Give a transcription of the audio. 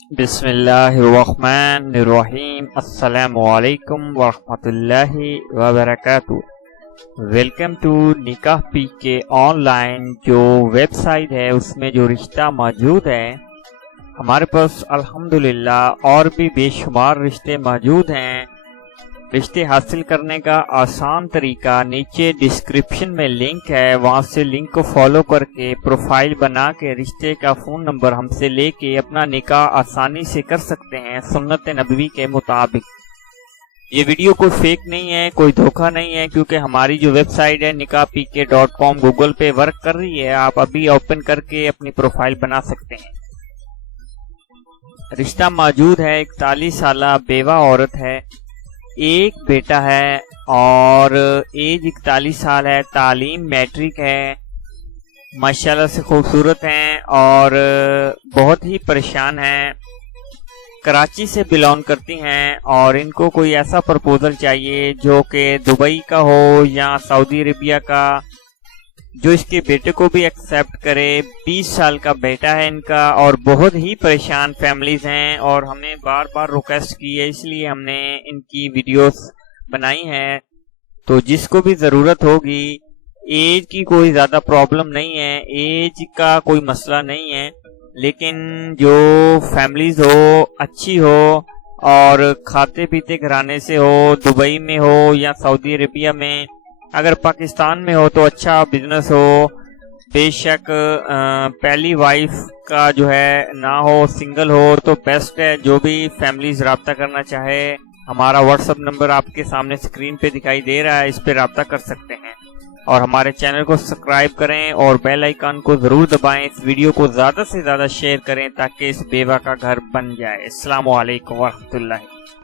بسم اللہ الرحمن الرحیم۔ السلام علیکم ورحمۃ اللہ وبرکاتہ۔ ویلکم ٹو نکاح پی کے آن لائن جو ویب سائٹ ہے، اس میں جو رشتہ موجود ہے ہمارے پاس الحمدللہ اور بھی بے شمار رشتے موجود ہیں۔ رشتے حاصل کرنے کا آسان طریقہ نیچے ڈسکرپشن میں لنک ہے، وہاں سے لنک کو فالو کر کے پروفائل بنا کے رشتے کا فون نمبر ہم سے لے کے اپنا نکاح آسانی سے کر سکتے ہیں سنت نبوی کے مطابق۔ یہ ویڈیو کوئی فیک نہیں ہے، کوئی دھوکہ نہیں ہے، کیونکہ ہماری جو ویب سائٹ ہے nikahpk.com گوگل پہ ورک کر رہی ہے۔ آپ ابھی اوپن کر کے اپنی پروفائل بنا سکتے ہیں۔ رشتہ موجود ہے، 41 سالہ بیوہ عورت ہے، ایک بیٹا ہے اور ایج 41 سال ہے، تعلیم میٹرک ہے، ماشاءاللہ سے خوبصورت ہیں اور بہت ہی پریشان ہیں، کراچی سے بلانگ کرتی ہیں اور ان کو کوئی ایسا پرپوزل چاہیے جو کہ دبئی کا ہو یا سعودی عربیہ کا، جو اس کے بیٹے کو بھی ایکسیپٹ کرے۔ 20 سال کا بیٹا ہے ان کا اور بہت ہی پریشان فیملیز ہیں، اور ہم نے بار بار ریکویسٹ کی ہے، اس لیے ہم نے ان کی ویڈیوز بنائی ہیں۔ تو جس کو بھی ضرورت ہوگی، ایج کی کوئی زیادہ پرابلم نہیں ہے، ایج کا کوئی مسئلہ نہیں ہے، لیکن جو فیملیز ہو اچھی ہو اور کھاتے پیتے گھرانے سے ہو، دبئی میں ہو یا سعودی عربیہ میں، اگر پاکستان میں ہو تو اچھا بزنس ہو، بے شک پہلی وائف کا جو ہے نہ ہو، سنگل ہو تو بیسٹ ہے۔ جو بھی فیملیز رابطہ کرنا چاہے، ہمارا واٹس ایپ نمبر آپ کے سامنے اسکرین پہ دکھائی دے رہا ہے، اس پہ رابطہ کر سکتے ہیں، اور ہمارے چینل کو سبسکرائب کریں اور بیل آئیکن کو ضرور دبائیں۔ اس ویڈیو کو زیادہ سے زیادہ شیئر کریں تاکہ اس بیوہ کا گھر بن جائے۔ السلام علیکم ورحمۃ اللہ۔